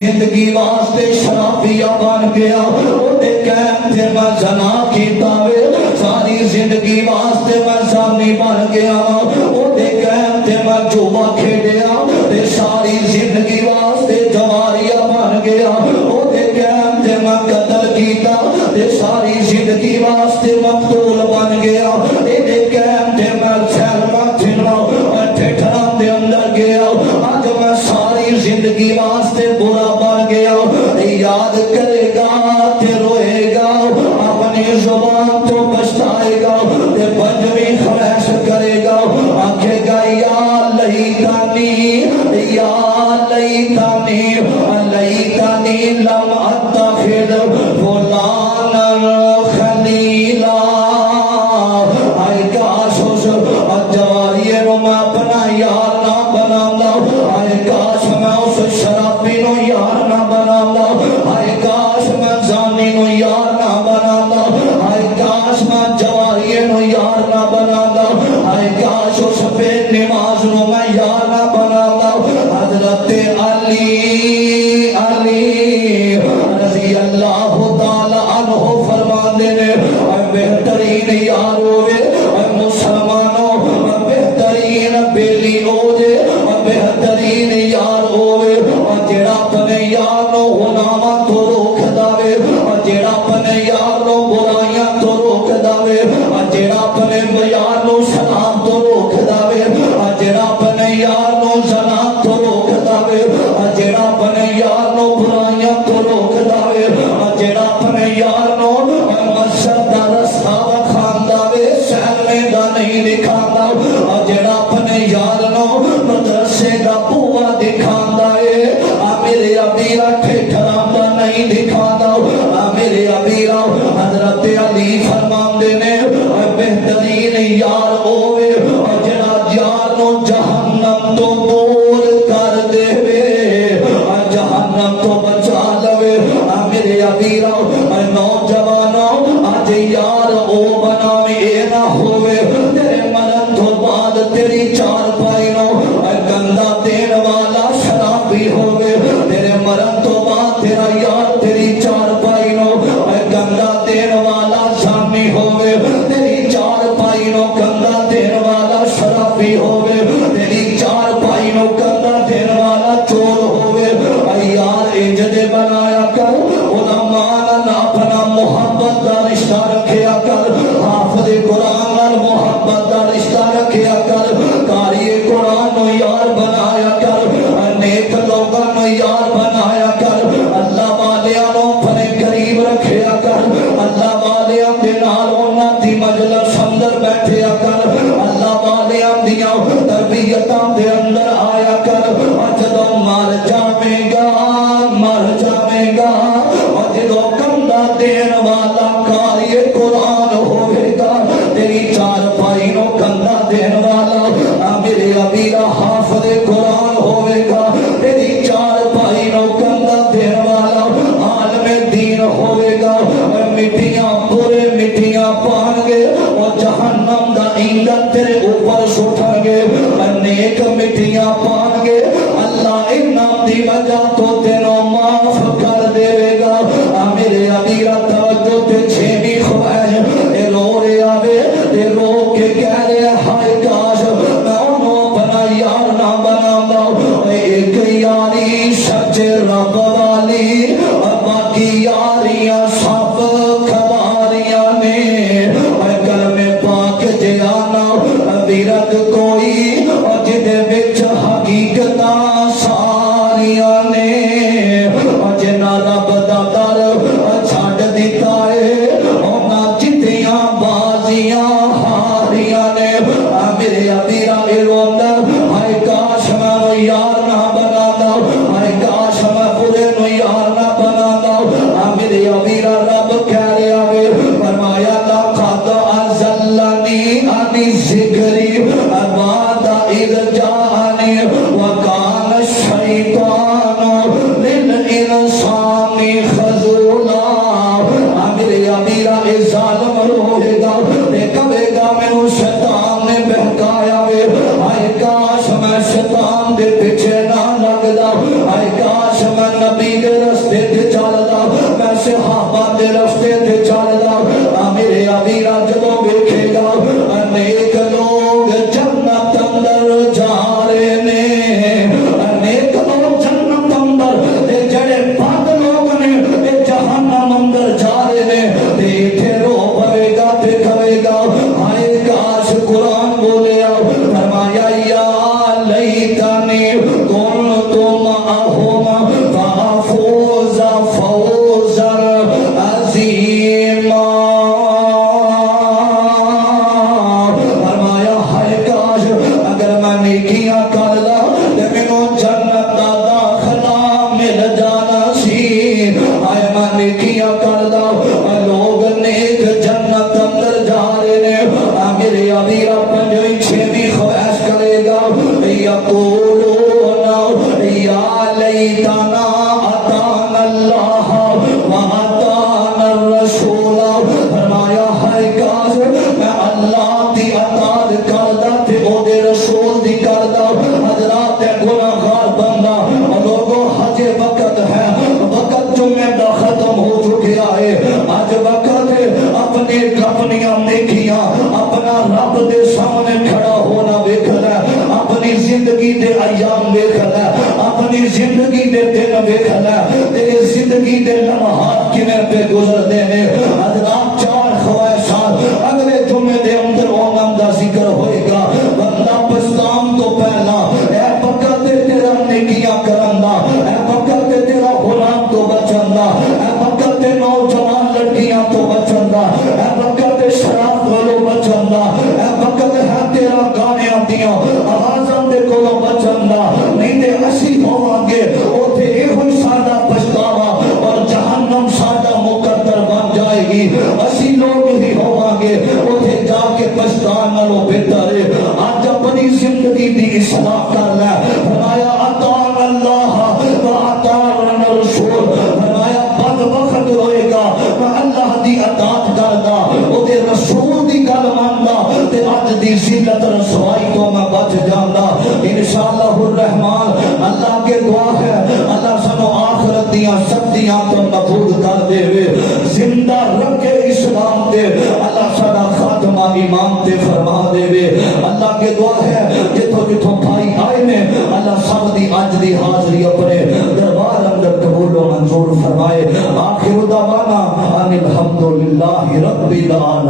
زندگی واسطے شرابیا بن گیا اوتے قائم تے میں زنا کیتا وے ساری زندگی واسطے میں زانی بن گیا اوتے قائم تے میں جوا کھیڈیا تے ساری زندگی واسطے جواریا بن گیا اوتے قائم تے میں قتل کیتا تے ساری زندگی واسطے مقتول بن گیا اے قائم تے میں سلما تھنو ٹھٹھرا دے اندر گیا اج میں ساری زندگی واسطے برا بن گیا یاد کرے گا تے روئے گا اپنی زبان تو پچھتائے گا تے پنجویں خواہش کرے گا آکھے گا یا لیتنی لم اتخذ فلانا خلیلا آئے کاش اس جواری نو میں اپنا یار نہ بناؤں آئے کاش میں اس شرابی نو یار نہ بناؤں آئے کاش میں زانی نو یار نہ بناؤں آئے کاش میں جواری نو یار نہ بناؤں آئے کاش اس بے نماز نو میں یار نہ بناؤں حضرت علی رضی اللہ تعالی عنہ فرماندے نے بہترین یار ہوئے مسلمانوں بہترین بیلی ہو دے بہترین یار ہوئے جیڑا اپنے یار نو گناہاں تو روک داوے جیڑا اپنے یار نو برائیاں تو روک داوے جیڑا اپنے یار نو شراب تو روک داوے جیڑا اپنے یار نو زنا تو روک داوے جیڑا اپنے یار نو برائیاں تو روک داوے جیڑا اپنے یار نو مسجد دا رستہ وکھان داوے سہلے دا نہیں دکھاندا جیڑا اپنے یار نو مدرسے دا بوا دکھاندا اے میرے ابیرا ٹھٹھرا دا نہیں دکھاندا میرے ابیرا حضرت علی فرماندے نے بہترین یار ہوئے جڑا یار نو جہنم تو دور کر دے جہنم تو بچا لوے میرے ابیرا نوجوانوں آج یار او بناوے اے نہ ہوئے تیرے مرن تو بعد تیری چار پائی نو گندا دین والا شرابی ہوئے تیرے مرن تو بعد تیرا یار تیری چار پائی نو گندا دین والا زانی ہوئے تیری چار پائی نو گندا دین والا شرابی ہوئے تیری چار پائی نو گندا دین والا چور ہوئے یار انجدے بنایا کر علماء نہ اپنا محبت دا رشتہ رکھیا کر حافظ قرآن نال محبت دا رشتہ رکھیا کر قاری قرآن نو یار بنایا کر نیک لوگاں نو یار بنایا کر اللہ والیاں نو اپنے قریب رکھیا کر اللہ والیاں دے نال انہاں دی مجلس اندر بیٹھیا کر اللہ والیاں دیاں تربیتاں دے اندر آیا کر جدوں مر جاویں گا جدوں گندا دین والا قاری قرآن ہوئے گا تیری چار پائی نو گندا دین والا میرے ابیرا حافظ قرآن ہوئے گا تیری چار پائی نو گندا دین والا عالم دین ہوئے گا مٹیاں پورے مٹیاں پان گے اور جہنم دا ایندھن تیرے اوپر سٹھن گے نیک مٹیاں پان گے اللہ انعام دی وجہ تو تینوں معاف کر دے گا میرے ابیرا توجہ تے چھویں خواہش اے رو رہا وے اے رو کے کہہ رہا ہائے کاش میں انہوں اپنا یار نہ بناؤں ایک یاری سچے رب والی باقی یاریاں سب کھباریاں نے کلمے پاک جے آنا ویرد کوئی جدے وچ حقیقتاں ساریاں نے جنا رب دا در چھڈ دتا اے انہاں جتیاں بازیاں ہاریاں نے میرے ابیرا اے روندا ہائے کاش میں یار نہ بنادا ہائے کاش میں برے نو یار نہ بنادا میرے ابیرا رب کہہ رہا وے فرمایا لقد ازلنی عن ذکری بعد اذ جاءنی وکان الشیطان للانسان خذولا میرے ابیرا اے ظالم روئے گا تے کہے گا مینوں شیطان نے بہکایا وے ہائے کاش میں شیطان دے پیچھے نہ لگدا ہائے کاش میں نبی دے رستے تے چلدا میں صحابہ دے رستے تے چلدا میرے ابیرا جدوں ویکھے گا انیک لوگ جنت اندر جا رہے نے انیک لوگ جنت اندر تے جڑے بد لوگ نے اے جہنم اندر جا رہے نے تے ایتھے رو پوے گا تے کہے گا ہائے کاش قرآن بولیا فرمایا یا لیتنی کنت معہم فافوز فوزا عظیما فرمایا ہائے کاش اگر میں نیکیاں کردا تے مینوں جنت دا داخلہ مل جانا سی ہائے میں نیکیاں کردا لوگ نیک جنت اندر جا رہے نے میرے ابیرا پنجویں چھویں خواہش کرے گا یقولون یا لیتنا اطعنا اللہ واطعنا الرسول فرمایا ہائے کاش میں اللہ دی اطاعت کردا تے او دے رسول دی کردا حضرات گناہگار بندہ لوگوں ہجے وقت ہے وقت جمعے دا ختم ہو چکا ہے آج وقت ہے اپنی نیکیاں اپنا رب دے سامنے کھڑا ہونا ویکھنا اپنی زندگی دے ایام ویکھنا اپنی زندگی دے دن ویکھنا تیری زندگی دے لمحات کیویں پہ گزرتے ہیں حضرات چار خواہشات اگلے جمعے دے اندر انہاں دا ذکر ہوئے گا بندہ پچھتام تو پہلا اے وقت تیرا نیکیاں کرن دا اے وقت تیرا غلام تو بچن دا اے وقت نوجوان لڑکیاں تو بچن دا اے وقت شراب والوں بچن دا اے وقت ہے تیرا گانے دیاں آوازاں دے کولوں بچن دا نہیں تے اسی ہوواں گے اوتھے ایہی ساڈا پچھتاوا اور جہنم ساڈا مقدر بن جائے گی اسی لوگ ہی ہوواں گے اوتھے جا کے پچھتان نالوں بہتر ہے آج اپنی زندگی دی اصلاح کر لے فرمایا اطاعنا اللہ واطاعنا الرسول فرمایا بد وقت ہوئے گا میں اللہ دی اطاعت کردا او دے رسول دی گل ماندا تے اج دی ذلت رسوائی تو میں بچ جاندا انشاءاللہ الرحمن اللہ کے دعا ہے اللہ سانو آخرت دیاں سختیاں تو محفوظ کر دے زندہ رکھے اسلام تے اللہ ساڈا خاتمہ ایمان تے فرما دے اللہ کے دعا ہے جتھوں جتھوں بھائی آئے نے اللہ سب دی اج دی حاضری اپنے دربار اندر قبول و منظور فرمائے آخر دعوانا ان الحمدللہ رب العالمین